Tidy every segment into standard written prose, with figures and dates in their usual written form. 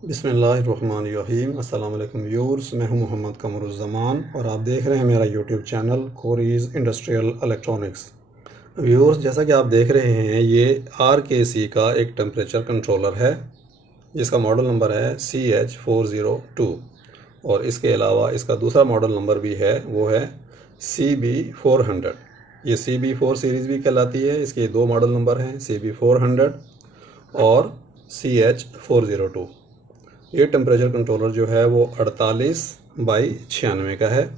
बिस्मिल्लाहिर्रहमानिर्रहीम। अस्सलाम वालेकुम व्यूअर्स, मैं हूं मोहम्मद कमरुज़्ज़मान और आप देख रहे हैं मेरा YouTube channel Cori's industrial electronics. Viewers, जैसा कि आप देख रहे हैं, ये RKC का एक टेम्परेचर कंट्रोलर है जिसका मॉडल नंबर है CH402 और इसके अलावा इसका दूसरा मॉडल नंबर भी है, वो है CB400। ये CB4 सीरीज़ भी कहलाती है। इसके दो मॉडल नंबर हैं, CB400 और CH402। ये टेम्परेचर कंट्रोलर जो है वो 48/96 का है।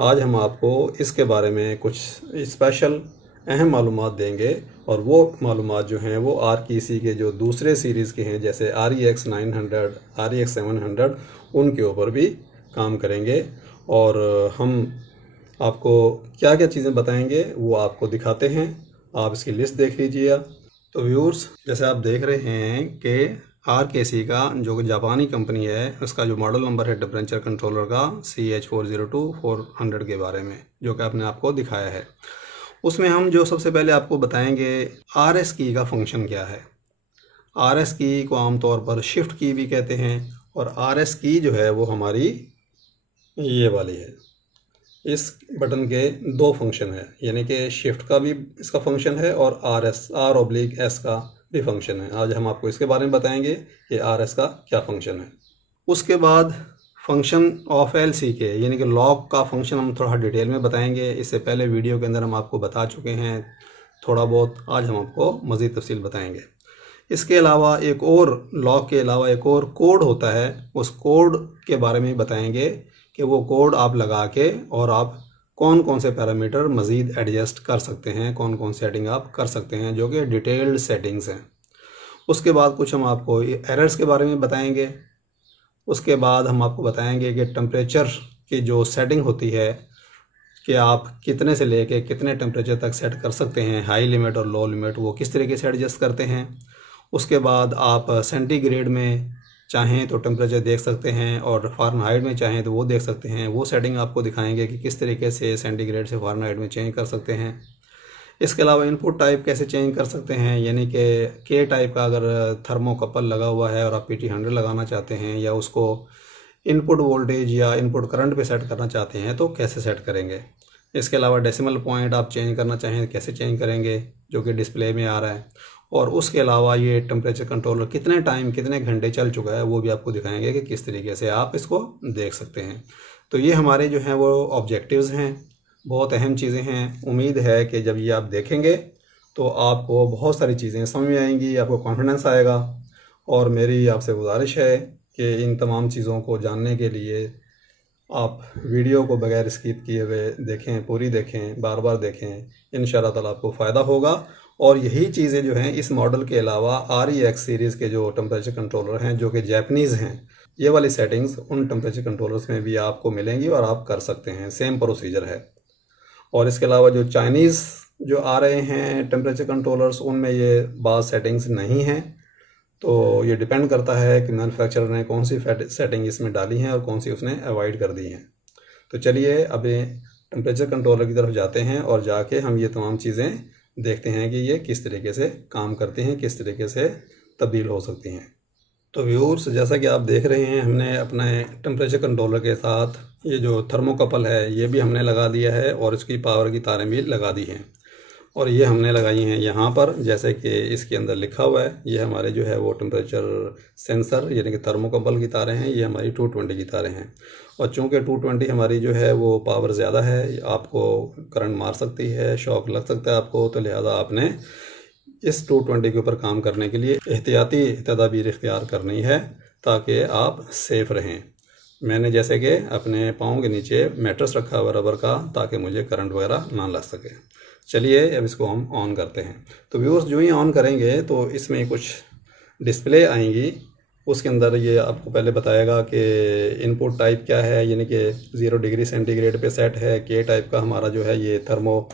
आज हम आपको इसके बारे में कुछ स्पेशल अहम मालूमात देंगे और वो मालूमात जो हैं वो RKC के जो दूसरे सीरीज़ के हैं, जैसे REX 900, REX 700, उनके ऊपर भी काम करेंगे। और हम आपको क्या क्या चीज़ें बताएंगे वो आपको दिखाते हैं। आप इसकी लिस्ट देख लीजिए। तो व्यूअर्स, जैसे आप देख रहे हैं कि RKC का जो जापानी कंपनी है, उसका जो मॉडल नंबर है टेम्परेचर कंट्रोलर का CH402-400 के बारे में, जो कि आपने आपको दिखाया है, उसमें हम जो सबसे पहले आपको बताएंगे RS की का फंक्शन क्या है। RS की को आमतौर पर शिफ्ट की भी कहते हैं और RS की जो है वो हमारी ये वाली है। इस बटन के दो फंक्शन है, यानी कि शिफ्ट का भी इसका फंक्शन है और R/S का भी फंक्शन है। आज हम आपको इसके बारे में बताएंगे कि RS का क्या फंक्शन है। उसके बाद फंक्शन ऑफ LC के, यानी कि लॉक का फंक्शन हम थोड़ा डिटेल में बताएंगे। इससे पहले वीडियो के अंदर हम आपको बता चुके हैं थोड़ा बहुत, आज हम आपको मज़ीद तफसील बताएंगे। इसके अलावा एक और लॉक के अलावा एक और कोड होता है, उस कोड के बारे में बताएंगे कि वो कोड आप लगा के और आप कौन कौन से पैरामीटर मज़ीद एडजस्ट कर सकते हैं, कौन कौन सेटिंग आप कर सकते हैं, जो कि डिटेल्ड सेटिंग्स हैं। उसके बाद कुछ हम आपको एरर्स के बारे में बताएंगे। उसके बाद हम आपको बताएंगे कि टेम्परेचर की जो सेटिंग होती है कि आप कितने से लेके कितने टेम्परेचर तक सेट कर सकते हैं, हाई लिमिट और लो लिमिट, वो किस तरीके से एडजस्ट करते हैं। उसके बाद आप सेंटीग्रेड में चाहें तो टेम्परेचर देख सकते हैं और फ़ारेनहाइट में चाहें तो वो देख सकते हैं। वो सेटिंग आपको दिखाएंगे कि किस तरीके से सेंटीग्रेड से फ़ारेनहाइट में चेंज कर सकते हैं। इसके अलावा इनपुट टाइप कैसे चेंज कर सकते हैं, यानी कि के टाइप का अगर थर्मोकपल लगा हुआ है और आप PT100 लगाना चाहते हैं या उसको इनपुट वोल्टेज या इनपुट करंट पे सेट करना चाहते हैं तो कैसे सेट करेंगे। इसके अलावा डेसिमल पॉइंट आप चेंज करना चाहें कैसे चेंज करेंगे, जो कि डिस्प्ले में आ रहा है। और उसके अलावा ये टेम्परेचर कंट्रोलर कितने टाइम कितने घंटे चल चुका है वो भी आपको दिखाएंगे कि किस तरीके से आप इसको देख सकते हैं। तो ये हमारे जो हैं वो ऑब्जेक्टिव्स हैं, बहुत अहम चीज़ें हैं। उम्मीद है कि जब ये आप देखेंगे तो आपको बहुत सारी चीज़ें समझ में आएंगी, आपको कॉन्फिडेंस आएगा। और मेरी आपसे गुजारिश है कि इन तमाम चीज़ों को जानने के लिए आप वीडियो को बगैर स्किप किए हुए देखें, पूरी देखें, बार बार देखें। इंशाअल्लाह ताला आपको फ़ायदा होगा। और यही चीज़ें जो हैं इस मॉडल के अलावा REX सीरीज़ के जो टेम्परेचर कंट्रोलर हैं, जो कि जैपनीज़ हैं, ये वाली सेटिंग्स उन टेम्परेचर कंट्रोलर्स में भी आपको मिलेंगी और आप कर सकते हैं। सेम प्रोसीजर है। और इसके अलावा जो चाइनीज़ जो आ रहे हैं टेम्परेचर कंट्रोलर्स, उनमें ये बाज़ सेटिंग्स नहीं हैं। तो ये डिपेंड करता है कि मैन्युफैक्चरर ने कौन सी सेटिंग इसमें डाली हैं और कौन सी उसने अवॉइड कर दी हैं। तो चलिए अभी टेम्परेचर कंट्रोलर की तरफ जाते हैं और जाके हम ये तमाम चीज़ें देखते हैं कि ये किस तरीके से काम करती हैं, किस तरीके से तब्दील हो सकती हैं। तो व्यूअर्स, जैसा कि आप देख रहे हैं, हमने अपने टेम्परेचर कंट्रोलर के साथ ये जो थर्मोकपल है ये भी हमने लगा दिया है और इसकी पावर की तारें भी लगा दी हैं। और ये हमने लगाई हैं यहाँ पर, जैसे कि इसके अंदर लिखा हुआ है। ये हमारे जो है वो टेम्परेचर सेंसर यानी कि थर्मोकपल की तारें हैं। ये हमारी 220 की तारें हैं और चूँकि 220 हमारी जो है वो पावर ज़्यादा है, आपको करंट मार सकती है, शॉक लग सकता है आपको, तो लिहाजा आपने इस 220 के ऊपर काम करने के लिए एहतियाती तदाबीर इख्तियार करनी है ताकि आप सेफ़ रहें। मैंने जैसे कि अपने पाँव के नीचे मैट्रेस रखा हुआ रबर का, ताकि मुझे करंट वगैरह ना लग सके। चलिए अब इसको हम ऑन करते हैं। तो व्यूअर्स, जो ही ऑन करेंगे तो इसमें कुछ डिस्प्ले आएंगी। उसके अंदर ये आपको पहले बताएगा कि इनपुट टाइप क्या है, यानी कि 0 डिग्री सेंटीग्रेड पे सेट है। के टाइप का हमारा जो है ये थर्मो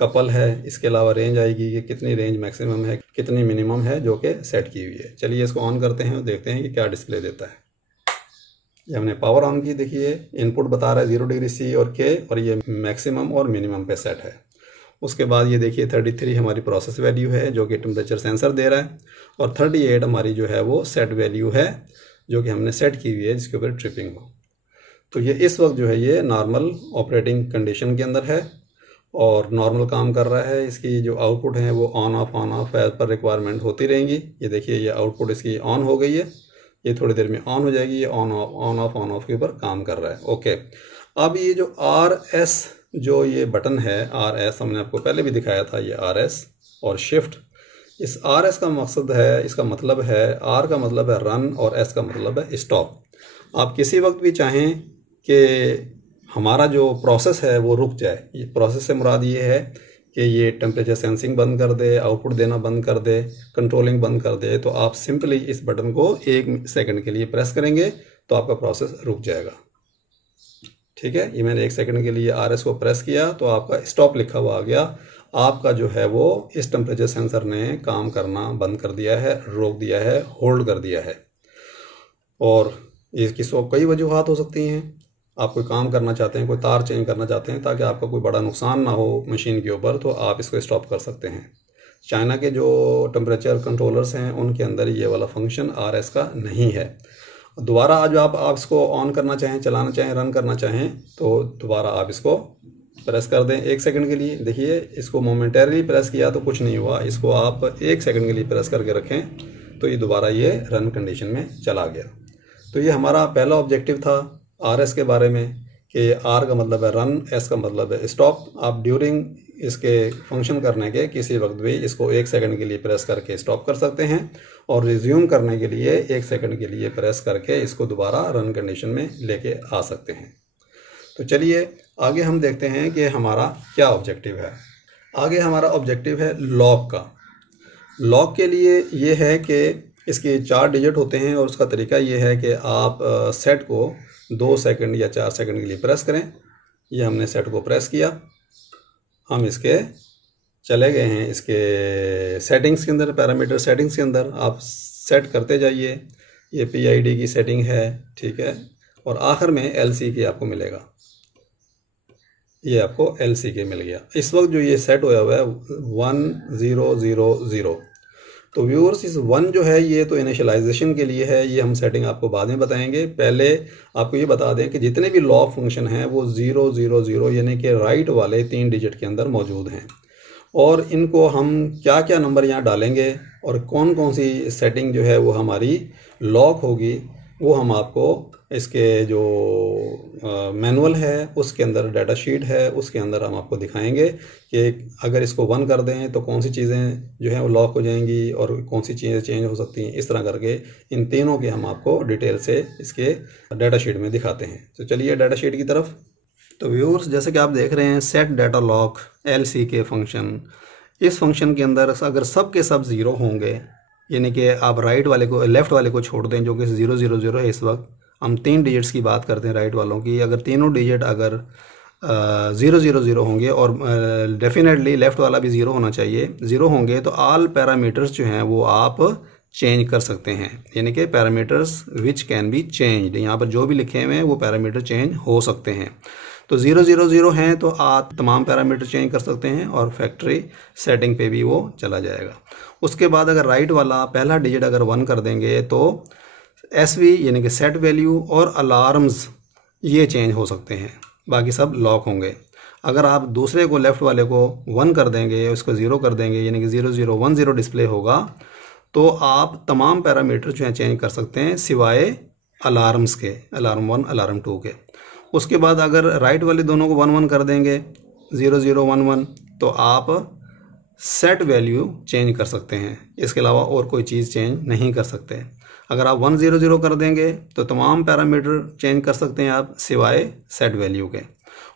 कपल है। इसके अलावा रेंज आएगी कि कितनी रेंज मैक्सिमम है, कितनी मिनिमम है, जो कि सेट की हुई है। चलिए इसको ऑन करते हैं और देखते हैं कि क्या डिस्प्ले देता है। ये हमने पावर ऑन की, देखिए इनपुट बता रहा है 0 डिग्री C और K, और ये मैक्सिमम और मिनिमम पे सेट है। उसके बाद ये देखिए 33 हमारी प्रोसेस वैल्यू है, जो कि टेम्परेचर सेंसर दे रहा है, और 38 हमारी जो है वो सेट वैल्यू है, जो कि हमने सेट की हुई है, जिसके ऊपर ट्रिपिंग हो। तो ये इस वक्त जो है ये नॉर्मल ऑपरेटिंग कंडीशन के अंदर है और नॉर्मल काम कर रहा है। इसकी जो आउटपुट है वो on off as per requirement होती रहेंगी। ये देखिए ये आउटपुट इसकी ऑन हो गई है, ये थोड़ी देर में ऑन हो जाएगी। ये ऑन ऑफ के ऊपर काम कर रहा है। ओके, अब ये जो RS जो ये बटन है, RS हमने आपको पहले भी दिखाया था, ये RS और शिफ्ट। इस RS का मकसद है, इसका मतलब है, R का मतलब है रन और S का मतलब है स्टॉप। आप किसी वक्त भी चाहें कि हमारा जो प्रोसेस है वो रुक जाए। ये प्रोसेस से मुराद ये है कि ये टेम्परेचर सेंसिंग बंद कर दे, आउटपुट देना बंद कर दे, कंट्रोलिंग बंद कर दे, तो आप सिंपली इस बटन को 1 सेकंड के लिए प्रेस करेंगे तो आपका प्रोसेस रुक जाएगा। ठीक है, ये मैंने 1 सेकंड के लिए RS को प्रेस किया तो आपका स्टॉप लिखा हुआ आ गया। आपका जो है वो इस टेम्परेचर सेंसर ने काम करना बंद कर दिया है, रोक दिया है, होल्ड कर दिया है। और इसकी कई वजूहात हो सकती हैं। आप कोई काम करना चाहते हैं, कोई तार चेंज करना चाहते हैं ताकि आपका कोई बड़ा नुकसान ना हो मशीन के ऊपर, तो आप इसको स्टॉप कर सकते हैं। चाइना के जो टेम्परेचर कंट्रोलर्स हैं उनके अंदर ये वाला फंक्शन RS का नहीं है। दोबारा आज आप इसको ऑन करना चाहें, चलाना चाहें, रन करना चाहें तो दोबारा आप इसको प्रेस कर दें 1 सेकंड के लिए। देखिए इसको मोमेंटरीली प्रेस किया तो कुछ नहीं हुआ, इसको आप 1 सेकंड के लिए प्रेस करके रखें तो ये दोबारा ये रन कंडीशन में चला गया। तो ये हमारा पहला ऑब्जेक्टिव था RS के बारे में कि R का मतलब है रन, S का मतलब है स्टॉप। आप ड्यूरिंग इसके फंक्शन करने के किसी वक्त भी इसको 1 सेकंड के लिए प्रेस करके स्टॉप कर सकते हैं और रिज्यूम करने के लिए 1 सेकंड के लिए प्रेस करके इसको दोबारा रन कंडीशन में लेके आ सकते हैं। तो चलिए आगे हम देखते हैं कि हमारा क्या ऑब्जेक्टिव है। आगे हमारा ऑब्जेक्टिव है लॉक का। लॉक के लिए ये है कि इसके 4 डिजिट होते हैं और उसका तरीका ये है कि आप सेट को 2 सेकंड या 4 सेकंड के लिए प्रेस करें। ये हमने सेट को प्रेस किया, हम इसके चले गए हैं इसके सेटिंग्स के अंदर, पैरामीटर सेटिंग्स के अंदर। आप सेट करते जाइए, ये PID की सेटिंग है, ठीक है, और आखिर में LCK आपको मिलेगा। ये आपको LCK मिल गया। इस वक्त जो ये सेट हुआ हुआ है 1000। तो व्यूअर्स इस 1 जो है ये तो इनिशियलाइजेशन के लिए है, ये हम सेटिंग आपको बाद में बताएंगे। पहले आपको ये बता दें कि जितने भी लॉक फंक्शन हैं वो 000 यानी कि राइट वाले 3 डिजिट के अंदर मौजूद हैं। और इनको हम क्या क्या नंबर यहाँ डालेंगे और कौन कौन सी सेटिंग जो है वो हमारी लॉक होगी, वो हम आपको इसके जो मैनुअल है उसके अंदर, डाटा शीट है उसके अंदर हम आपको दिखाएंगे कि अगर इसको 1 कर दें तो कौन सी चीज़ें जो हैं वो लॉक हो जाएंगी और कौन सी चीज़ें चेंज हो सकती हैं। इस तरह करके इन तीनों के हम आपको डिटेल से इसके डाटा शीट में दिखाते हैं। तो चलिए डाटा शीट की तरफ। तो व्यूअर्स जैसे कि आप देख रहे हैं set data lock LCK function. इस फंक्शन के अंदर अगर सब के सब 0 होंगे, यानी कि आप राइट वाले को लेफ़्ट वाले को छोड़ दें जो कि 000 है, इस वक्त हम 3 डिजिट्स की बात करते हैं राइट वालों की। अगर तीनों डिजिट अगर 000 होंगे और डेफिनेटली लेफ़्ट वाला भी 0 होना चाहिए, 0 होंगे तो ऑल पैरामीटर्स जो हैं वो आप चेंज कर सकते हैं, यानी कि parameters which can be changed. यहाँ पर जो भी लिखे हुए हैं वो पैरामीटर चेंज हो सकते हैं। तो 000 हैं तो आप तमाम पैरामीटर चेंज कर सकते हैं और फैक्ट्री सेटिंग पे भी वो चला जाएगा। उसके बाद अगर राइट वाला पहला डिजिट अगर 1 कर देंगे तो SV यानी कि सेट वैल्यू और अलार्म्स ये चेंज हो सकते हैं, बाकी सब लॉक होंगे। अगर आप दूसरे को लेफ़्ट वाले को 1 कर देंगे, उसको 0 कर देंगे, यानी कि 0010 डिस्प्ले होगा, तो आप तमाम पैरामीटर जो हैं चेंज कर सकते हैं सिवाय अलार्म्स के, अलार्म 1 अलार्म 2 के। उसके बाद अगर राइट वाले दोनों को 1 कर देंगे 0011, तो आप सेट वैल्यू चेंज कर सकते हैं, इसके अलावा और कोई चीज़ चेंज नहीं कर सकते। अगर आप 100 कर देंगे तो तमाम पैरामीटर चेंज कर सकते हैं आप सिवाय सेट वैल्यू के।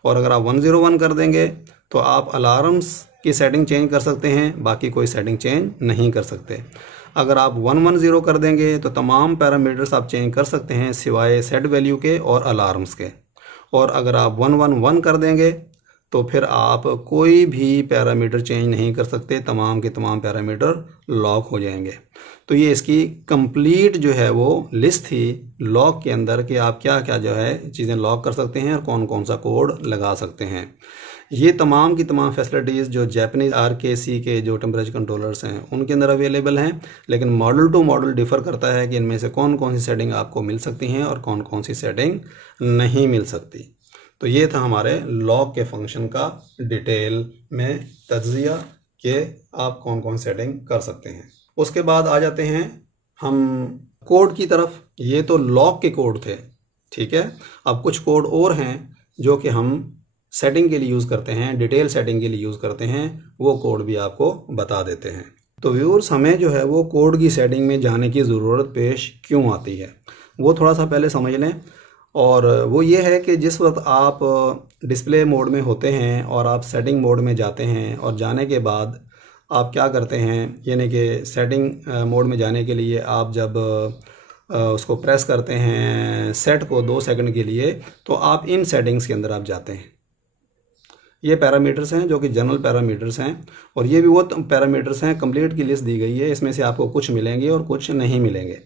और अगर आप 101 कर देंगे तो आप अलार्म्स की सेटिंग चेंज कर सकते हैं, बाकी कोई सेटिंग चेंज नहीं कर सकते। अगर आप 110 कर देंगे तो तमाम पैरामीटर्स आप चेंज कर सकते हैं सिवाय सेट वैल्यू के और अलार्म्स के। और अगर आप 111 कर देंगे तो फिर आप कोई भी पैरामीटर चेंज नहीं कर सकते, तमाम के तमाम पैरामीटर लॉक हो जाएंगे। तो ये इसकी कंप्लीट जो है वो लिस्ट थी लॉक के अंदर कि आप क्या क्या जो है चीज़ें लॉक कर सकते हैं और कौन कौन सा कोड लगा सकते हैं। ये तमाम की तमाम फैसिलिटीज़ जो जापानीज़ RKC के जो टेम्परेचर कंट्रोलर्स हैं उनके अंदर अवेलेबल हैं, लेकिन मॉडल टू मॉडल डिफ़र करता है कि इनमें से कौन कौन सी सेटिंग आपको मिल सकती हैं और कौन कौन सी सेटिंग नहीं मिल सकती। तो ये था हमारे लॉक के फंक्शन का डिटेल में तज्जिया कि आप कौन कौन सेटिंग कर सकते हैं। उसके बाद आ जाते हैं हम कोड की तरफ। ये तो लॉक के कोड थे, ठीक है। अब कुछ कोड और हैं जो कि हम सेटिंग के लिए यूज़ करते हैं, डिटेल सेटिंग के लिए यूज़ करते हैं, वो कोड भी आपको बता देते हैं। तो व्यूअर्स, हमें जो है वो कोड की सेटिंग में जाने की ज़रूरत पेश क्यों आती है वो थोड़ा सा पहले समझ लें। और वो ये है कि जिस वक्त आप डिस्प्ले मोड में होते हैं और आप सेटिंग मोड में जाते हैं और जाने के बाद आप क्या करते हैं, यानी कि सेटिंग मोड में जाने के लिए आप जब उसको प्रेस करते हैं सेट को 2 सेकंड के लिए, तो आप इन सेटिंग्स के अंदर आप जाते हैं। ये पैरामीटर्स हैं जो कि जनरल पैरामीटर्स हैं, और ये भी वो पैरामीटर्स हैं, कंप्लीट की लिस्ट दी गई है, इसमें से आपको कुछ मिलेंगे और कुछ नहीं मिलेंगे।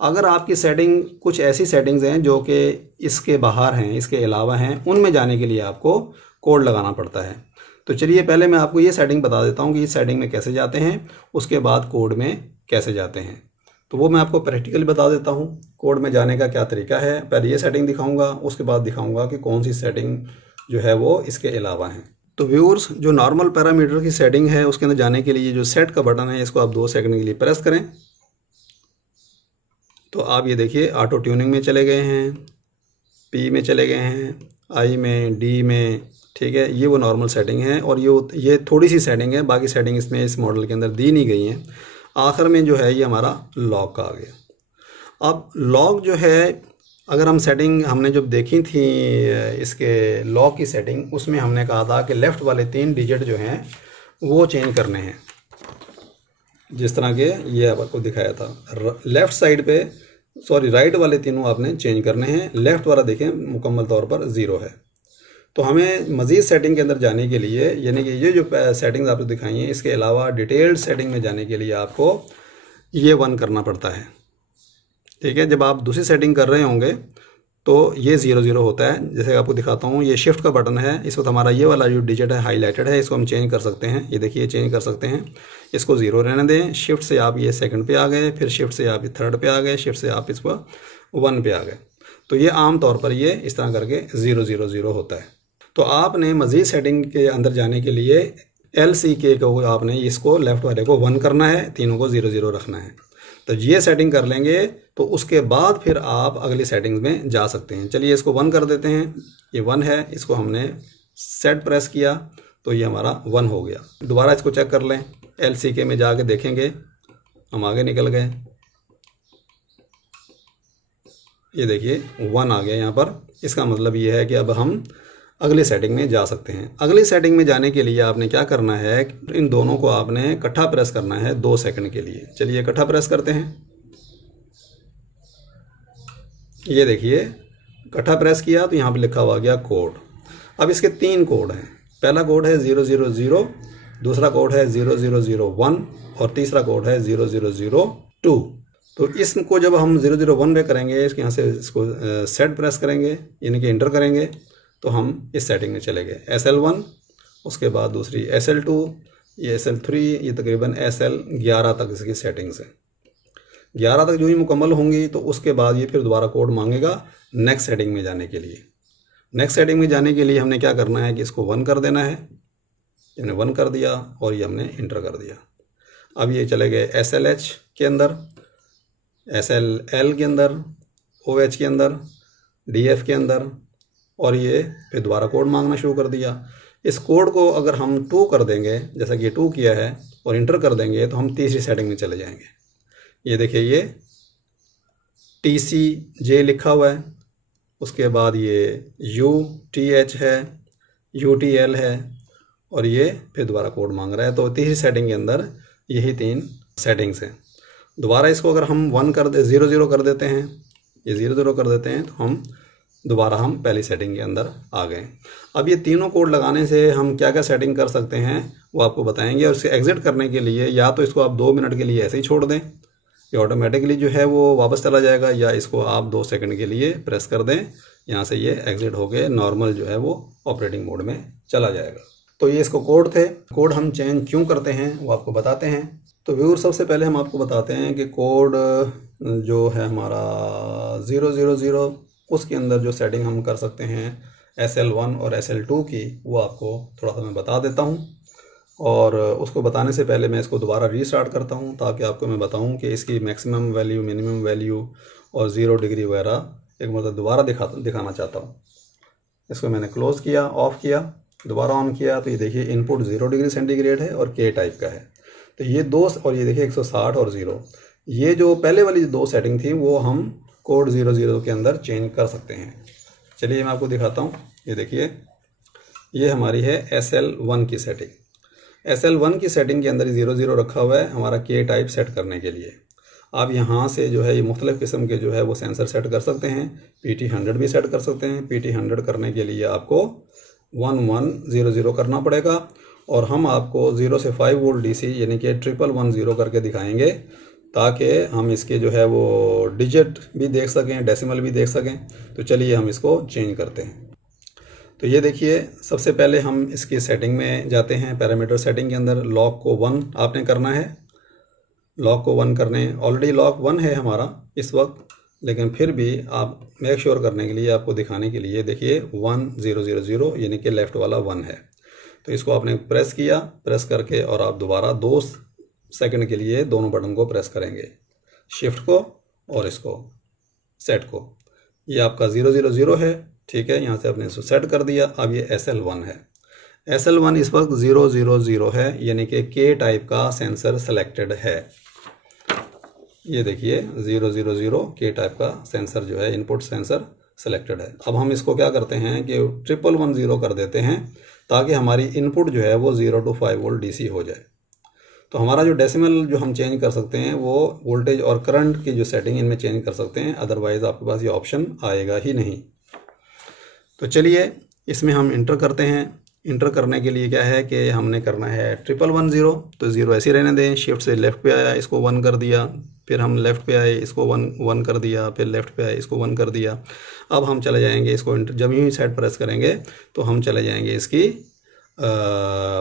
अगर आपकी सेटिंग कुछ ऐसी सेटिंग्स हैं जो कि इसके बाहर हैं, इसके अलावा हैं, उनमें जाने के लिए आपको कोड लगाना पड़ता है। तो चलिए पहले मैं आपको ये सेटिंग बता देता हूँ कि इस सेटिंग में कैसे जाते हैं, उसके बाद कोड में कैसे जाते हैं। तो वो मैं आपको प्रैक्टिकली बता देता हूँ कोड में जाने का क्या तरीका है। पहले ये सेटिंग दिखाऊंगा, उसके बाद दिखाऊंगा कि कौन सी सेटिंग जो है वो इसके अलावा है। तो व्यूअर्स, जो नॉर्मल पैरामीटर की सेटिंग है उसके अंदर जाने के लिए जो सेट का बटन है इसको आप 2 सेकंड के लिए प्रेस करें, तो आप ये देखिए ऑटो ट्यूनिंग में चले गए हैं, P में चले गए हैं, I में, D में, ठीक है। ये वो नॉर्मल सेटिंग है और ये थोड़ी सी सेटिंग है, बाकी सेटिंग इसमें इस मॉडल के अंदर दी नहीं गई हैं। आखिर में जो है ये हमारा लॉक आ गया। अब लॉक जो है, अगर हम सेटिंग हमने जब देखी थी इसके लॉक की सेटिंग, उसमें हमने कहा था कि लेफ़्ट वाले 3 डिजिट जो हैं वो चेंज करने हैं, जिस तरह के ये आपको दिखाया था। लेफ़्ट साइड पे राइट वाले तीनों आपने चेंज करने हैं, लेफ़्ट वाला देखें मुकम्मल तौर पर 0 है। तो हमें मज़ीद सेटिंग के अंदर जाने के लिए, यानी कि ये जो सेटिंग्स आपको दिखाई हैं इसके अलावा डिटेल्ड सेटिंग में जाने के लिए आपको ये 1 करना पड़ता है, ठीक है। जब आप दूसरी सेटिंग कर रहे होंगे तो ये 0 होता है। जैसे आपको दिखाता हूँ, ये शिफ्ट का बटन है, इस वक्त हमारा ये वाला जो डिजिट है हाईलाइटेड है, इसको हम चेंज कर सकते हैं। ये देखिए चेंज कर सकते हैं, इसको 0 रहने दें। शिफ्ट से आप ये सेकंड पे आ गए, फिर शिफ्ट से आप थर्ड पे आ गए, शिफ्ट से आप इस पर 1 पे आ गए। तो ये आम तौर पर ये इस तरह करके 0 होता है। तो आपने मज़ीद सेटिंग के अंदर जाने के लिए LCK को आपने इसको लेफ़्ट वाले को 1 करना है, तीनों को 0 रखना है। तो ये सेटिंग कर लेंगे तो उसके बाद फिर आप अगली सेटिंग्स में जा सकते हैं। चलिए इसको 1 कर देते हैं, ये 1 है, इसको हमने सेट प्रेस किया तो ये हमारा 1 हो गया। दोबारा इसको चेक कर लें, LCK में जाके देखेंगे, हम आगे निकल गए, ये देखिए 1 आ गया यहाँ पर। इसका मतलब ये है कि अब हम अगली सेटिंग में जा सकते हैं। अगली सेटिंग में जाने के लिए आपने क्या करना है, इन दोनों को आपने इकट्ठा प्रेस करना है 2 सेकंड के लिए। चलिए इकट्ठा प्रेस करते हैं, ये देखिए इकट्ठा प्रेस किया तो यहाँ पे लिखा हुआ गया कोड। अब इसके 3 कोड हैं, पहला कोड है 000, दूसरा कोड है 0001 और तीसरा कोड है 0002। तो इसको जब हम 001 पे करेंगे, इसके यहाँ से इसको सेट प्रेस करेंगे, यानी कि इंटर करेंगे, तो हम इस सेटिंग में चले गए। SL1, उसके बाद दूसरी SL2, ये SL3, ये तकरीबन SL11 तक इसकी सेटिंग्स है। 11 तक जो ही मुकम्मल होंगी तो उसके बाद ये फिर दोबारा कोड मांगेगा नेक्स्ट सेटिंग में जाने के लिए। नेक्स्ट सेटिंग में जाने के लिए हमने क्या करना है कि इसको 1 कर देना है, हमने 1 कर दिया और ये हमने इंटर कर दिया। अब ये चले गए SLH के अंदर, SLL के अंदर, OH के अंदर, DF के अंदर, और ये फिर दोबारा कोड मांगना शुरू कर दिया। इस कोड को अगर हम 2 कर देंगे, जैसा कि ये 2 किया है, और इंटर कर देंगे तो हम तीसरी सेटिंग में चले जाएंगे। ये देखिए ये TCJ लिखा हुआ है, उसके बाद ये UTH है, UTL है, और ये फिर दोबारा कोड मांग रहा है। तो तीसरी सेटिंग के अंदर यही 3 सेटिंग्स हैं। दोबारा इसको अगर हम 0 कर देते हैं, ये 0 कर देते हैं, तो हम दोबारा पहली सेटिंग के अंदर आ गए। अब ये तीनों कोड लगाने से हम क्या क्या सेटिंग कर सकते हैं वो आपको बताएंगे। और इसे एग्जिट करने के लिए या तो इसको आप 2 मिनट के लिए ऐसे ही छोड़ दें, ये ऑटोमेटिकली जो है वो वापस चला जाएगा, या इसको आप 2 सेकंड के लिए प्रेस कर दें, यहाँ से ये एग्जिट होके नॉर्मल जो है वो ऑपरेटिंग मोड में चला जाएगा। तो ये इसको कोड थे। कोड हम चेंज क्यों करते हैं वो आपको बताते हैं। तो व्यूअर सबसे पहले हम आपको बताते हैं कि कोड जो है हमारा 000 उसके अंदर जो सेटिंग हम कर सकते हैं SL1 और SL2 की, वो आपको थोड़ा सा मैं बता देता हूँ। और उसको बताने से पहले मैं इसको दोबारा रीस्टार्ट करता हूँ ताकि आपको मैं बताऊँ कि इसकी मैक्सिमम वैल्यू, मिनिमम वैल्यू और 0 डिग्री वगैरह एक मतलब दोबारा दिखाना चाहता हूँ। इसको मैंने क्लोज़ किया, ऑफ़ किया, दोबारा ऑन किया, तो ये देखिए इनपुट 0 डिग्री सेंटीग्रेड है और K टाइप का है। तो ये 2, और ये देखिए 160 और 0, ये जो पहले वाली जो 2 सेटिंग थी वो हम कोड 00 के अंदर चेंज कर सकते हैं। चलिए मैं आपको दिखाता हूँ। ये देखिए ये हमारी है SL1 की सेटिंग। SL1 की सेटिंग के अंदर 00 रखा हुआ है हमारा K टाइप सेट करने के लिए। आप यहाँ से जो है ये मुख्तलिफ़ किस्म के जो है वो सेंसर सेट कर सकते हैं। PT100 भी सेट कर सकते हैं। PT100 करने के लिए आपको 1100 करना पड़ेगा, और हम आपको 0 से 5 वोल्ट DC यानी कि 1110 करके दिखाएंगे ताकि हम इसके जो है वो डिजिट भी देख सकें, डेसिमल भी देख सकें। तो चलिए हम इसको चेंज करते हैं। तो ये देखिए सबसे पहले हम इसकी सेटिंग में जाते हैं। पैरामीटर सेटिंग के अंदर लॉक को 1 आपने करना है। लॉक को 1 करने, ऑलरेडी लॉक 1 है हमारा इस वक्त, लेकिन फिर भी आप मेक श्योर करने के लिए, आपको दिखाने के लिए देखिए 1000 यानी कि लेफ़्ट वाला 1 है। तो इसको आपने प्रेस किया, प्रेस करके और आप दोबारा 2 सेकंड के लिए दोनों बटन को प्रेस करेंगे, शिफ्ट को और इसको सेट को। ये आपका 000 है, ठीक है। यहाँ से आपने इसको सेट कर दिया। अब ये SL1 है। SL1 इस वक्त 000 है, यानी कि K टाइप का सेंसर सेलेक्टेड है। ये देखिए 000 K टाइप का सेंसर जो है, इनपुट सेंसर सेलेक्टेड है। अब हम इसको क्या करते हैं कि 1110 कर देते हैं ताकि हमारी इनपुट जो है वो 0 to 5 वोल्ट DC हो जाए। तो हमारा जो डेसिमल जो हम चेंज कर सकते हैं वो वोल्टेज और करंट की जो सेटिंग इनमें चेंज कर सकते हैं, अदरवाइज आपके पास ये ऑप्शन आएगा ही नहीं। तो चलिए इसमें हम इंटर करते हैं। इंटर करने के लिए क्या है कि हमने करना है 1110, तो 0 ऐसे रहने दें। शिफ्ट से लेफ़्ट पे आया, इसको 1 कर दिया, फिर हम लेफ़्ट पे आए, इसको 1 कर दिया, फिर लेफ़्ट पे आए, इसको 1 कर दिया। अब हम चले जाएंगे इसको जब यूँ ही सेट प्रेस करेंगे तो हम चले जाएंगे इसकी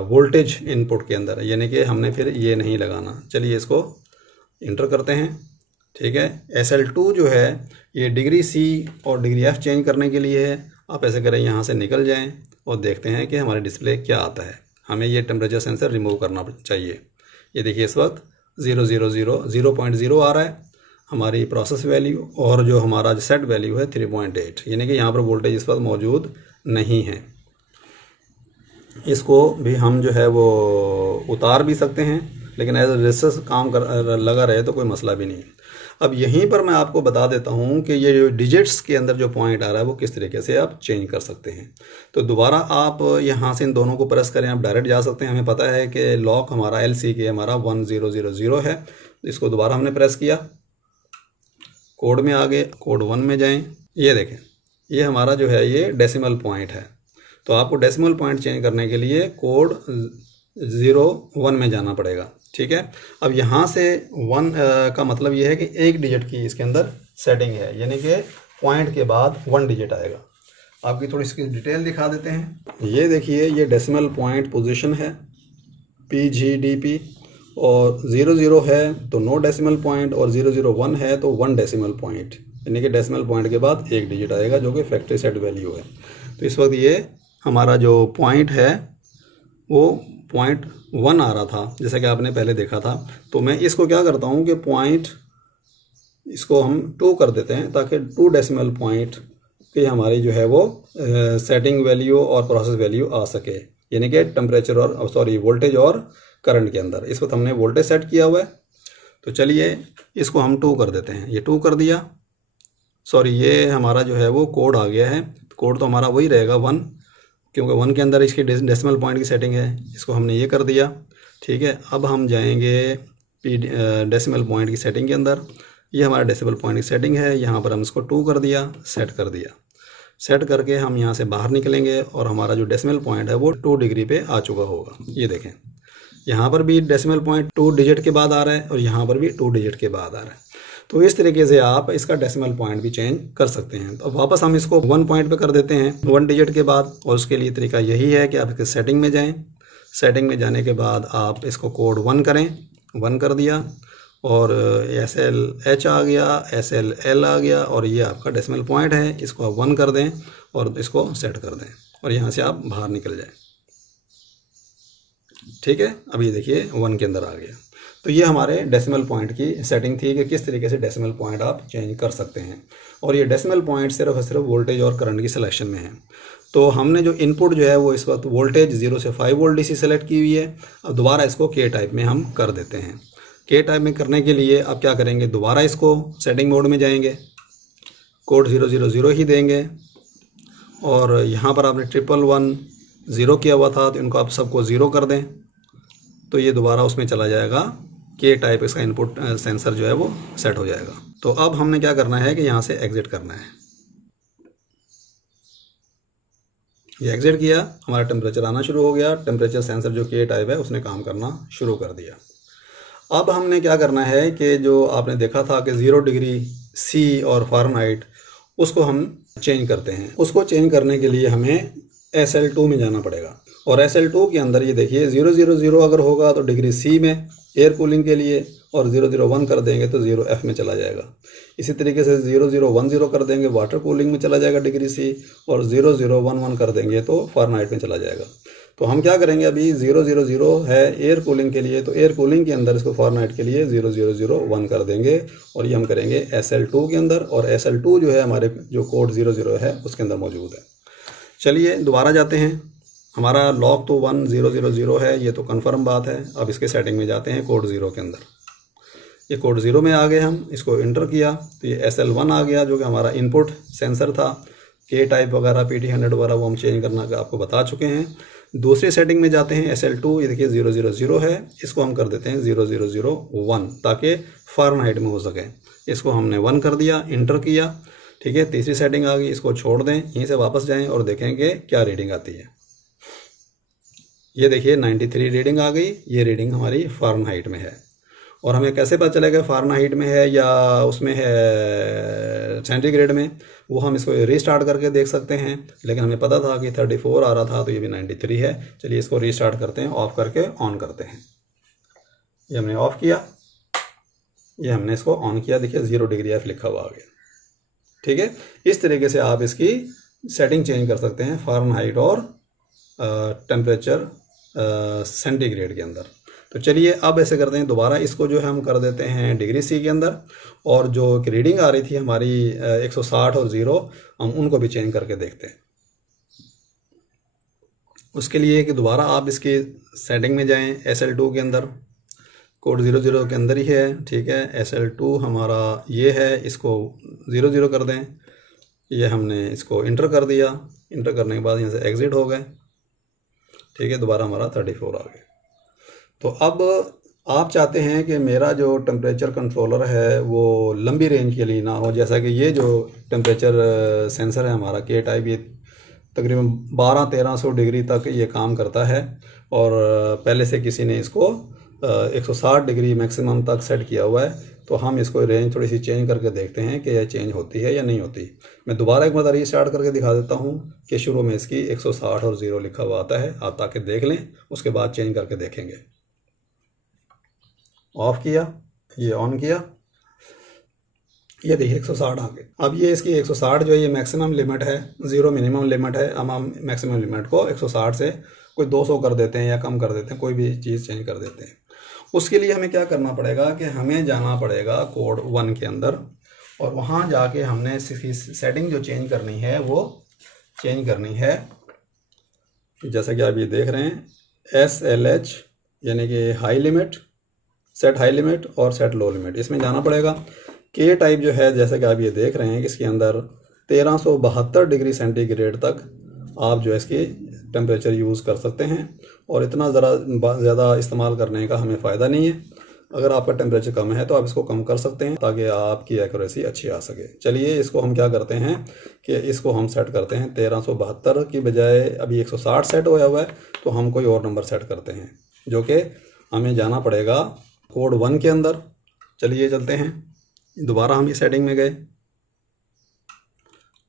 वोल्टेज इनपुट के अंदर, यानी कि हमने फिर ये नहीं लगाना। चलिए इसको इंटर करते हैं, ठीक है। SL2 जो है ये डिग्री C और डिग्री F चेंज करने के लिए है। आप ऐसे करें, यहाँ से निकल जाएं और देखते हैं कि हमारे डिस्प्ले क्या आता है। हमें ये टेम्परेचर सेंसर रिमूव करना चाहिए। ये देखिए इस वक्त 0.0 आ रहा है हमारी प्रोसेस वैल्यू, और जो हमारा सेट वैल्यू है 3.8, यानी कि यहाँ पर वोल्टेज इस वक्त मौजूद नहीं है। इसको भी हम जो है वो उतार भी सकते हैं, लेकिन एज रेजिस्टेंस काम लगा रहे तो कोई मसला भी नहीं। अब यहीं पर मैं आपको बता देता हूं कि ये जो डिजिट्स के अंदर जो पॉइंट आ रहा है वो किस तरीके से आप चेंज कर सकते हैं। तो दोबारा आप यहां से इन दोनों को प्रेस करें, आप डायरेक्ट जा सकते हैं। हमें पता है कि लॉक हमारा LCK हमारा 1000 है। इसको दोबारा हमने प्रेस किया, कोड में आ गए, कोड 1 में जाएं। ये देखें, ये हमारा जो है ये डेसिमल पॉइंट है। तो आपको डेसिमल पॉइंट चेंज करने के लिए कोड 01 में जाना पड़ेगा, ठीक है। अब यहाँ से 1 का मतलब ये है कि 1 डिजिट की इसके अंदर सेटिंग है, यानी कि पॉइंट के बाद 1 डिजिट आएगा। आपकी थोड़ी इसकी डिटेल दिखा देते हैं। ये देखिए, ये डेसिमल पॉइंट पोजीशन है PGDP, और 00 है तो नो डेसिमल पॉइंट, और 001 है तो 1 डेसिमल पॉइंट, यानी कि डेसिमल पॉइंट के बाद 1 डिजिट आएगा जो कि फैक्ट्री सेट वैल्यू है। तो इस वक्त ये हमारा जो पॉइंट है वो 0.1 आ रहा था, जैसा कि आपने पहले देखा था। तो मैं इसको क्या करता हूँ कि पॉइंट इसको हम 2 कर देते हैं ताकि 2 डेसिमल पॉइंट की हमारी जो है वो सेटिंग वैल्यू और प्रोसेस वैल्यू आ सके, यानी कि टेम्परेचर और वोल्टेज और करंट के अंदर। इस वक्त हमने वोल्टेज सेट किया हुआ है, तो चलिए इसको हम 2 कर देते हैं। ये 2 कर दिया, ये हमारा जो है वो कोड आ गया है। कोड तो हमारा वही रहेगा 1, क्योंकि 1 के अंदर इसकी डेसिमल पॉइंट की सेटिंग है। इसको हमने ये कर दिया, ठीक है। अब हम जाएंगे डेसिमल पॉइंट की सेटिंग के अंदर। ये हमारा डेसिमल पॉइंट की सेटिंग है, यहाँ पर हम इसको 2 कर दिया, सेट कर दिया। सेट करके हम यहाँ से बाहर निकलेंगे और हमारा जो डेसिमल पॉइंट है वो 2 डिग्री पे आ चुका होगा। ये देखें, यहाँ पर भी डेसिमल पॉइंट 2 डिजिट के बाद आ रहा है और यहाँ पर भी 2 डिजिट के बाद आ रहा है। तो इस तरीके से आप इसका डेसिमल पॉइंट भी चेंज कर सकते हैं। तो वापस हम इसको 1 पॉइंट पे कर देते हैं 1 डिजिट के बाद, और उसके लिए तरीका यही है कि आप इसके सेटिंग में जाएं। सेटिंग में जाने के बाद आप इसको कोड 1 करें, 1 कर दिया, और SLH आ गया, SLL आ गया, और ये आपका डेसिमल पॉइंट है, इसको आप 1 कर दें और इसको सेट कर दें, और यहाँ से आप बाहर निकल जाएं। ठीक है, अभी देखिए 1 के अंदर आ गया। तो ये हमारे डेसिमल पॉइंट की सेटिंग थी कि किस तरीके से डेसिमल पॉइंट आप चेंज कर सकते हैं। और ये डेसिमल पॉइंट सिर्फ और सिर्फ वोल्टेज और करंट की सिलेक्शन में है। तो हमने जो इनपुट जो है वो इस वक्त वोल्टेज 0 से 5 वोल्ट DC सेलेक्ट की हुई है। अब दोबारा इसको के टाइप में हम कर देते हैं। के टाइप में करने के लिए आप क्या करेंगे, दोबारा इसको सेटिंग मोड में जाएंगे, कोड 000 ही देंगे, और यहाँ पर आपने 111 0 किया हुआ था तो इनको आप सबको 0 कर दें, तो ये दोबारा उसमें चला जाएगा, के टाइप इसका इनपुट सेंसर जो है वो सेट हो जाएगा। तो अब हमने क्या करना है कि यहाँ से एग्जिट करना है। ये एग्जिट किया, हमारा टेम्परेचर आना शुरू हो गया। टेम्परेचर सेंसर जो के टाइप है उसने काम करना शुरू कर दिया। अब हमने क्या करना है कि जो आपने देखा था कि 0 डिग्री C और फ़ारेनहाइट, उसको हम चेंज करते हैं। उसको चेंज करने के लिए हमें SL2 में जाना पड़ेगा, और SL2 के अंदर ये देखिए 000 अगर होगा तो डिग्री C में एयर कूलिंग के लिए, और 001 कर देंगे तो 0F में चला जाएगा। इसी तरीके से 0010 कर देंगे वाटर कूलिंग में चला जाएगा डिग्री C, और 0011 कर देंगे तो फ़ारेनहाइट में चला जाएगा। तो हम क्या करेंगे, अभी 000 है एयर कूलिंग के लिए, तो एयर कूलिंग के अंदर इसको फ़ारेनहाइट के लिए 0001 कर देंगे, और ये हम करेंगे SL2 के अंदर, और SL2 जो है हमारे जो कोड 00 है उसके अंदर मौजूद है। चलिए दोबारा जाते हैं। हमारा लॉक तो 1000 है, ये तो कन्फर्म बात है। अब इसके सेटिंग में जाते हैं कोड 0 के अंदर। ये कोड 0 में आ गए, हम इसको इंटर किया तो ये SL1 आ गया, जो कि हमारा इनपुट सेंसर था। के टाइप वगैरह PT100 वगैरह वो हम चेंज करना का आपको बता चुके हैं। दूसरी सेटिंग में जाते हैं SL2, ये देखिए 000 है, इसको हम कर देते हैं 0001 ताकि फ़ारेनहाइट में हो सके। इसको हमने 1 कर दिया, इंटर किया। ठीक है, तीसरी सेटिंग आ गई, इसको छोड़ दें, यहीं से वापस जाएं और देखेंगे क्या रीडिंग आती है। ये देखिए 93 रीडिंग आ गई, ये रीडिंग हमारी फ़ारेनहाइट में है। और हमें कैसे पता चलेगा फ़ारेनहाइट में है या उसमें है सेंटीग्रेड में, वो हम इसको रीस्टार्ट करके देख सकते हैं। लेकिन हमें पता था कि 34 आ रहा था, तो ये भी 93 है। चलिए इसको रीस्टार्ट करते हैं, ऑफ़ करके ऑन करते हैं। ये हमने ऑफ़ किया, ये हमने इसको ऑन किया, देखिए 0 डिग्री F लिखा हुआ आ गया। ठीक है, इस तरीके से आप इसकी सेटिंग चेंज कर सकते हैं फ़ारेनहाइट और टेम्परेचर सेंटीग्रेड के अंदर। तो चलिए अब ऐसे करते हैं, दोबारा इसको जो है हम कर देते हैं डिग्री C के अंदर, और जो रीडिंग आ रही थी हमारी 160 और 0, हम उनको भी चेंज करके देखते हैं। उसके लिए कि दोबारा आप इसकी सेटिंग में जाएं, SL2 के अंदर, कोड 00 के अंदर ही है। ठीक है, SL2 हमारा ये है, इसको 00 कर दें। ये हमने इसको इंटर कर दिया, इंटर करने के बाद यहाँ से एग्ज़िट हो गए। ठीक है, दोबारा हमारा 34 आ गया। तो अब आप चाहते हैं कि मेरा जो टेम्परेचर कंट्रोलर है वो लंबी रेंज के लिए ना हो, जैसा कि ये जो टेम्परेचर सेंसर है हमारा के टाइप, ये तकरीबन 1200-1300 डिग्री तक ये काम करता है, और पहले से किसी ने इसको 160 डिग्री मैक्सिमम तक सेट किया हुआ है। तो हम इसको रेंज थोड़ी सी चेंज करके देखते हैं कि यह चेंज होती है या नहीं होती। मैं दोबारा एक बार रीस्टार्ट करके दिखा देता हूँ कि शुरू में इसकी 160 और 0 लिखा हुआ आता है, आप ताकि देख लें, उसके बाद चेंज करके देखेंगे। ऑफ़ किया, ये ऑन किया, ये देखिए 160 आ गए। अब ये इसकी 160 जो है ये मैक्सिमम लिमिट है, 0 मिनिमम लिमिट है। अब हम मैक्सिमम लिमिट को 160 से कोई 200 कर देते हैं या कम कर देते हैं, कोई भी चीज़ चेंज कर देते हैं। उसके लिए हमें क्या करना पड़ेगा कि हमें जाना पड़ेगा कोड 1 के अंदर, और वहाँ जाके हमने सेटिंग जो चेंज करनी है वो चेंज करनी है। जैसा कि आप ये देख रहे हैं SLH यानी कि high limit, set high limit और सेट लो लिमिट, इसमें जाना पड़ेगा। के टाइप जो है जैसा कि आप ये देख रहे हैं कि इसके अंदर 1372 डिग्री सेंटीग्रेड तक आप जो है इसकी टेम्परेचर यूज़ कर सकते हैं, और इतना ज़्यादा इस्तेमाल करने का हमें फ़ायदा नहीं है। अगर आपका टेम्परेचर कम है तो आप इसको कम कर सकते हैं ताकि आपकी एक्यूरेसी अच्छी आ सके। चलिए इसको हम क्या करते हैं कि इसको हम सेट करते हैं 1372 की बजाय अभी 160 सेट हुआ है, तो हम कोई और नंबर सेट करते हैं, जो कि हमें जाना पड़ेगा कोड 1 के अंदर। चलिए चलते हैं, दोबारा हम ये सेटिंग में गए,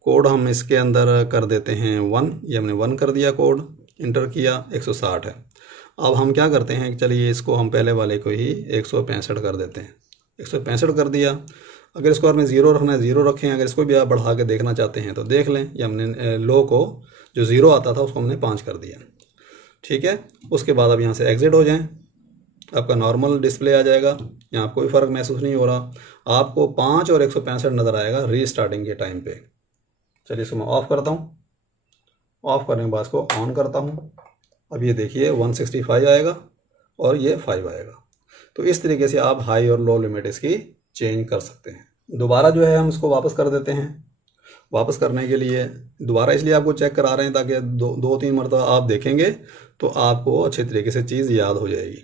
कोड हम इसके अंदर कर देते हैं 1, ये हमने 1 कर दिया, कोड इंटर किया, 160 है। अब हम क्या करते हैं कि चलिए इसको हम पहले वाले को ही 165 कर देते हैं, 165 कर दिया। अगर इसको आपने 0 रखना है 0 रखें, अगर इसको भी आप बढ़ा के देखना चाहते हैं तो देख लें। ये हमने लो को जो 0 आता था उसको हमने 5 कर दिया, ठीक है। उसके बाद अब यहाँ से एग्जिट हो जाएं, आपका नॉर्मल डिस्प्ले आ जाएगा, यहाँ कोई फ़र्क महसूस नहीं हो रहा, आपको 5 और 165 नज़र आएगा रीस्टार्टिंग के टाइम पे। चलिए इसको मैं ऑफ़ करता हूँ, ऑफ़ करने के बाद इसको ऑन करता हूँ। अब ये देखिए 165 आएगा और ये 5 आएगा। तो इस तरीके से आप हाई और लो लिमिट इसकी चेंज कर सकते हैं। दोबारा जो है हम इसको वापस कर देते हैं। वापस करने के लिए दोबारा इसलिए आपको चेक करा रहे हैं ताकि दो तीन मरतबा आप देखेंगे तो आपको अच्छे तरीके से चीज़ याद हो जाएगी,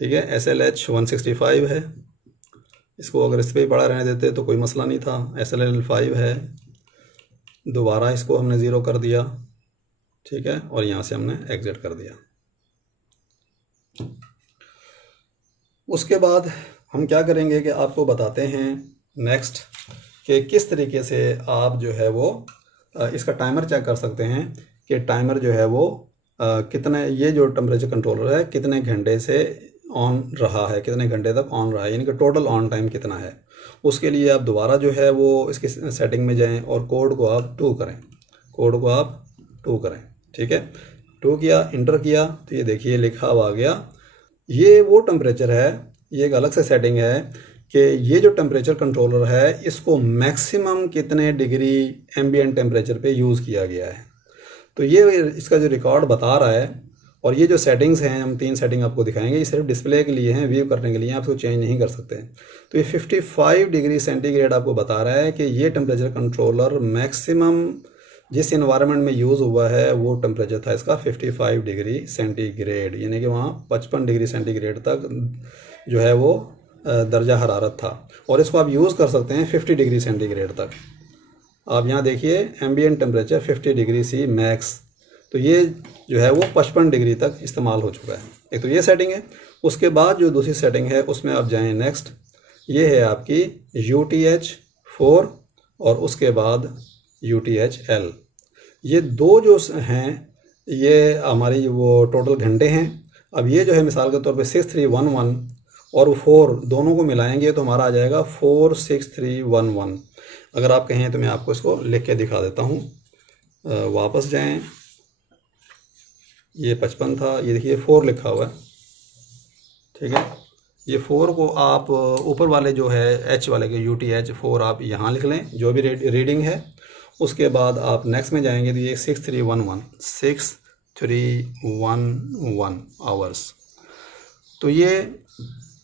ठीक है। SLH 165 है, इसको अगर इस पर ही पड़ा रहने देते तो कोई मसला नहीं था। SLL 5 है, दोबारा इसको हमने 0 कर दिया, ठीक है, और यहाँ से हमने एग्जिट कर दिया। उसके बाद हम क्या करेंगे कि आपको बताते हैं नेक्स्ट कि किस तरीके से आप जो है वो इसका टाइमर चेक कर सकते हैं कि टाइमर जो है वो कितने, ये जो टेम्परेचर कंट्रोलर है कितने घंटे से ऑन रहा है, कितने घंटे तक ऑन रहा है, यानी कि टोटल ऑन टाइम कितना है। उसके लिए आप दोबारा जो है वो इसकी सेटिंग में जाएं और कोड को आप 2 करें, कोड को आप 2 करें, ठीक है। 2 किया, इंटर किया तो ये देखिए लिखा हुआ आ गया। ये वो टेम्परेचर है, ये एक अलग से सेटिंग है कि ये जो टेम्परेचर कंट्रोलर है इसको मैक्सिमम कितने डिग्री एम्बिएंट टेम्परेचर पे यूज़ किया गया है। तो ये इसका जो रिकॉर्ड बता रहा है। और ये जो सेटिंग्स हैं, हम 3 सेटिंग आपको दिखाएंगे, ये सिर्फ डिस्प्ले के लिए हैं, व्यू करने के लिए आप इसको चेंज नहीं कर सकते। तो ये 55 डिग्री सेंटीग्रेड आपको बता रहा है कि ये टेम्परेचर कंट्रोलर मैक्सिमम जिस इन्वायरमेंट में यूज़ हुआ है वो टेम्परेचर था इसका 55 डिग्री सेंटीग्रेड, यानी कि वहाँ 55 डिग्री सेंटीग्रेड तक जो है वो दर्जा हरारत था। और इसको आप यूज़ कर सकते हैं 50 डिग्री सेंटीग्रेड तक। आप यहाँ देखिए ambient temperature 50 degree C max, तो ये जो है वो 55 डिग्री तक इस्तेमाल हो चुका है। एक तो ये सेटिंग है। उसके बाद जो दूसरी सेटिंग है उसमें आप जाएं नेक्स्ट, ये है आपकी UTH4 और उसके बाद UTHL। ये 2 जो हैं ये हमारी वो टोटल घंटे हैं। अब ये जो है मिसाल के तौर पे 6311 और 4 दोनों को मिलाएंगे तो हमारा आ जाएगा 46311। अगर आप कहें तो मैं आपको इसको लिख के दिखा देता हूँ। वापस जाएं, ये 55 था, ये देखिए 4 लिखा हुआ है, ठीक है। ये 4 को आप ऊपर वाले जो है H वाले के UTH4 आप यहाँ लिख लें जो भी रीडिंग है। उसके बाद आप नेक्स्ट में जाएंगे तो ये 6311 आवर्स। तो ये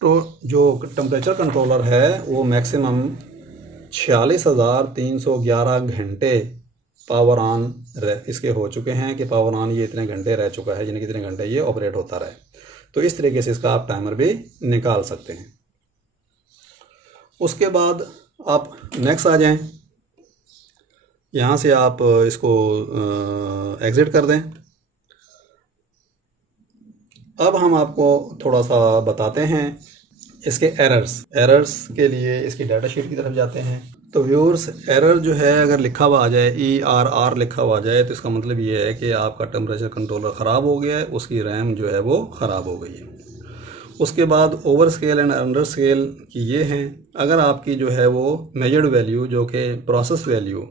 तो जो टेम्परेचर कंट्रोलर है वो मैक्सिमम 46,311 घंटे पावर ऑन इसके हो चुके हैं कि पावर ऑन ये इतने घंटे रह चुका है, यानी कि इतने घंटे ये ऑपरेट होता रहे। तो इस तरीके से इसका आप टाइमर भी निकाल सकते हैं। उसके बाद आप नेक्स्ट आ जाएं, यहाँ से आप इसको एग्जिट कर दें। अब हम आपको थोड़ा सा बताते हैं इसके एरर्स के लिए इसकी डाटा शीट की तरफ जाते हैं। तो व्यूअर्स, एरर जो है अगर लिखा हुआ आ जाए ERR लिखा हुआ आ जाए तो इसका मतलब ये है कि आपका टेम्परेचर कंट्रोलर ख़राब हो गया है, उसकी रैम जो है वो ख़राब हो गई है। उसके बाद over scale and under scale की ये हैं। अगर आपकी जो है वो मेजर्ड वैल्यू जो कि प्रोसेस वैल्यू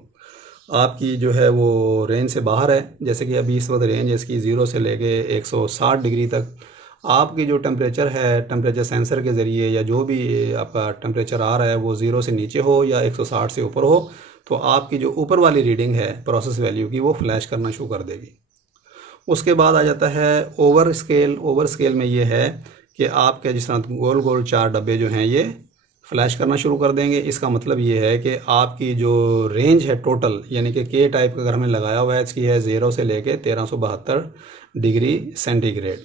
आपकी जो है वो रेंज से बाहर है, जैसे कि अभी इस वक्त रेंज इसकी 0 से लेके 160 डिग्री तक, आपकी जो टेम्परेचर है टेम्परेचर सेंसर के ज़रिए या जो भी आपका टेम्परेचर आ रहा है वो 0 से नीचे हो या 160 से ऊपर हो तो आपकी जो ऊपर वाली रीडिंग है प्रोसेस वैल्यू की वो फ्लैश करना शुरू कर देगी। उसके बाद आ जाता है ओवर स्केल में ये है कि आपके जिस तरह गोल गोल 4 डब्बे जो हैं ये फ्लैश करना शुरू कर देंगे। इसका मतलब ये है कि आपकी जो रेंज है टोटल, यानी कि के टाइप का अगर हमने लगाया हुआ है इसकी है 0 से लेके 1372 डिग्री सेंटीग्रेड।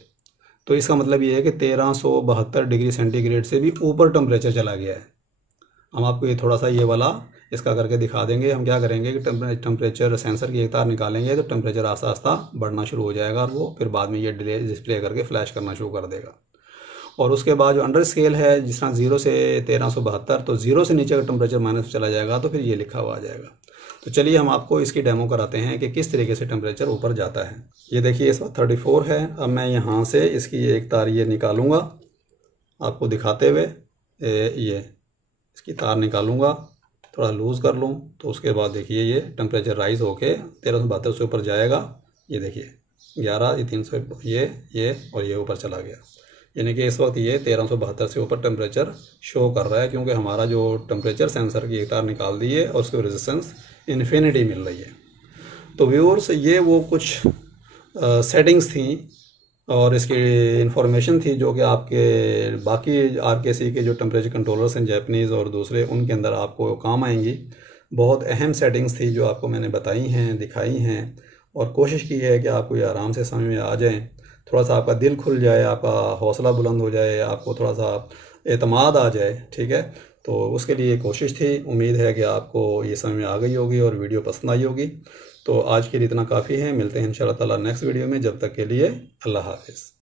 तो इसका मतलब ये है कि 1372 डिग्री सेंटीग्रेड से भी ऊपर टेम्परेचर चला गया है। हम आपको ये थोड़ा सा ये वाला इसका करके दिखा देंगे। हम क्या करेंगे कि टेम्परेचर सेंसर की एक तार निकालेंगे तो टेम्परेचर आस्ता आस्ता बढ़ना शुरू हो जाएगा और वो फिर बाद में ये डिस्प्ले करके फ्लैश करना शुरू कर देगा। और उसके बाद जो अंडर स्केल है, जिस तरह 0 से 1372, तो 0 से नीचे का टेम्परेचर माइनस चला जाएगा तो फिर ये लिखा हुआ आ जाएगा। तो चलिए हम आपको इसकी डेमो कराते हैं कि किस तरीके से टेम्परेचर ऊपर जाता है। ये देखिए इस वक्त 34 है। अब मैं यहाँ से इसकी एक तार ये निकालूंगा आपको दिखाते हुए। ये इसकी तार निकालूंगा, थोड़ा लूज़ कर लूँ, तो उसके बाद देखिए ये टेम्परेचर राइज होके 1372 से ऊपर जाएगा। ये देखिए 11, ये 300, ये और ये ऊपर चला गया। यानी कि इस वक्त ये 1372 से ऊपर टेम्परेचर शो कर रहा है, क्योंकि हमारा जो टेम्परेचर सेंसर की एक तार निकाल दी है और उसकी रेजिस्टेंस इन्फिनिटी मिल रही है। तो व्यूअर्स, ये वो कुछ सेटिंग्स थी और इसकी इंफॉर्मेशन थी जो कि आपके बाकी RKC के जो टेम्परेचर कंट्रोलर्स हैं जापानीज़ और दूसरे, उनके अंदर आपको काम आएंगी। बहुत अहम सेटिंग्स थी जो आपको मैंने बताई हैं, दिखाई हैं, और कोशिश की है कि आपको ये आराम से समझ में आ जाएं, थोड़ा सा आपका दिल खुल जाए, आपका हौसला बुलंद हो जाए, आपको थोड़ा सा एतमाद आ जाए। ठीक है, तो उसके लिए कोशिश थी। उम्मीद है कि आपको ये समझ में आ गई होगी और वीडियो पसंद आई होगी। तो आज के लिए इतना काफ़ी है। मिलते हैं इंशाअल्लाह ताला नेक्स्ट वीडियो में। जब तक के लिए अल्लाह हाफ़िज़।